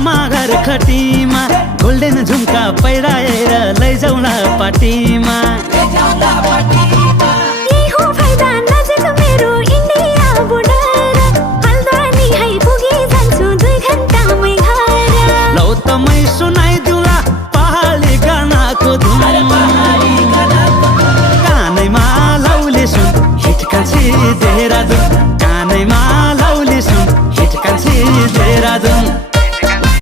मामा घर खटीमा गोल्डन झुम्का पहिराएर लैजाउला पार्टीमा। यही हो फाइदा नजिक मेरो